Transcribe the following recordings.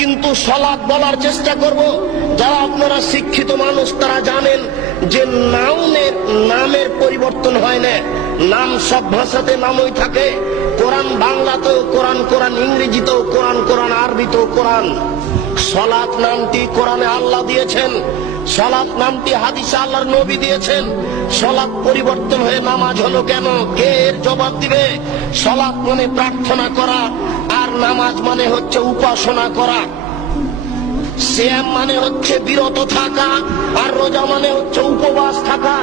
কিন্তু সালাত বলার চেষ্টা করব। যারা আপনারা শিক্ষিত মানুষ তারা জানেন যে নামের পরিবর্তন হয় না, নাম সব ভাষাতে নামই থাকে। কোরআন বাংলাতেও কোরআন, কোরআন ইংরেজিতেও কোরআন, কোরআন আরবিতেও কোরআন। সালাত নামটি কোরআনে আল্লাহ দিয়েছেন, সালাত নামটি হাদিসে আল্লাহর নবী দিয়েছেন। সালাত পরিবর্তন হয়ে নামাজ হলো কেন? কে এর জবাব দিবে? সালাত মানে প্রার্থনা করা, আর নামাজ মানে হচ্ছে উপাসনা করা। সিয়াম মানে হচ্ছে বিরত থাকা, আর রোজা মানে হচ্ছে উপবাস থাকা।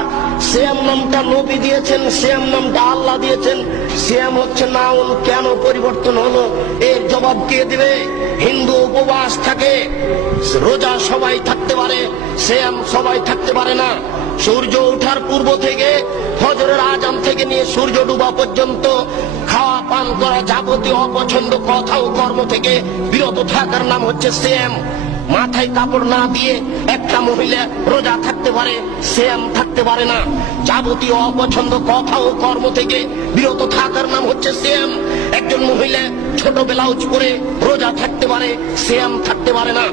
সিয়াম নামটা নবী দিয়েছেন, সিয়াম নামটা আল্লাহ দিয়েছেন। সিয়াম হচ্ছে নাউন, কেন পরিবর্তন হলো এর জবাব কে দিবে? হিন্দু উপবাস থাকে, রোজা সবাই থাকতে পারে, সিয়াম সবাই থাকতে পারে না। সূর্য ওঠার পূর্ব থেকে ফজরের আজান থেকে নিয়ে সূর্য ডুবা পর্যন্ত খাওয়া পান করা যাবতীয় অপছন্দ কথা ও কর্ম থেকে বিরত থাকার নাম হচ্ছে সিয়াম। মাথায় কাপড় না দিয়ে একটা মহিলা রোজা থাকতে পারে, সিয়াম থাকতে পারে না। যাবতীয় অপছন্দ কথা ও কর্ম থেকে বিরত থাকার নাম হচ্ছে সিয়াম। একজন মহিলা ছোট ব্লাউজ পরে রোজা থাকতে পারে, সিয়াম থাকতে পারে না।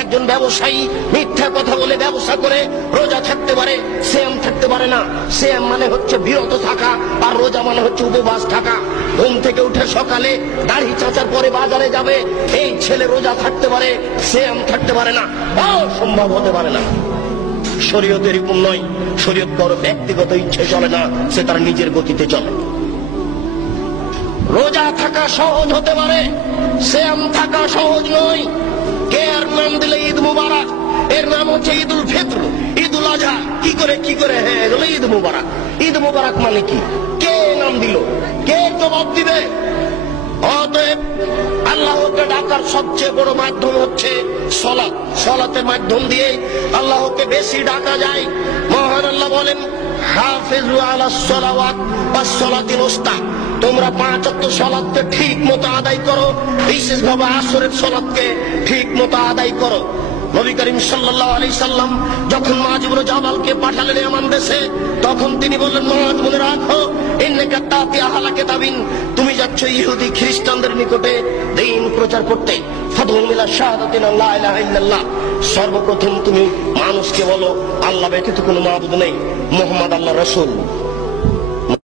একজন ব্যবসায়ী মিথ্যা কথা বলে ব্যবসা করে রোজা থাকতে পারে, সিয়াম থাকতে পারে না। সিয়াম মানে হচ্ছে বিরত থাকা, আর রোজা মানে হচ্ছে উপবাস থাকা। ঘুম থেকে উঠে সকালে দাড়ি চাচার পরে বাজারে যাবে, এই ছেলে রোজা থাকতে পারে, সিয়াম থাকতে পারে না, সম্ভব হতে পারে না। শরীয়তের হুকুম নয়, শরীয়ত কারো ব্যক্তিগত ইচ্ছে চলে না, সে তার নিজের গতিতে চলে। রোজা থাকা সহজ হতে পারে, সিয়াম থাকা সহজ নয়। কে আর নাম দিলে ঈদ মুবারক, এর নাম হচ্ছে ঈদুল ফিতর, ঈদুল আজহা। কি করে হ্যাঁ এগুলো ঈদ মুবারক। ঈদ মুবারক মানে কি? কে নাম দিল? কে জবাব দিবে? অতএব আল্লাহকে ডাকার সবচেয়ে বড় মাধ্যম হচ্ছে সালাত। সালাতের মাধ্যম দিয়ে আল্লাহকে বেশি ডাকা যায়। মহান আল্লাহ বলেন, হাফিজু আলাস সালাওয়াত ওয়াস সালাতিল উস্তা, তোমরা 5 ওয়াক্ত সালাতকে ঠিক মতো আদায় করো, বিশেষভাবে আসরের সালাতকে ঠিক মতো আদায় করো। নবী করিম সাল্লাল্লাহু আলাইহি সাল্লাম যখন মুআয ইবনে জাবালকে পাঠালেন ইয়ামান দেশে, তখন তিনি বললেন, মুআয মনে রাখো, ইন্নাকা তাতি আহলা কিতাবিন, তুমি যাচ্ছ ইহুদি খ্রিস্টানদের নিকটে দ্বীন প্রচার করতে। ফাদউম ইলা শাহাদাতি লা ইলাহা ইল্লাল্লাহ, সর্বপ্রথম তুমি মানুষকে বলো আল্লাহ ব্যতীত কোনো মাবুদ নেই, মুহাম্মদ আল্লাহর রাসূল।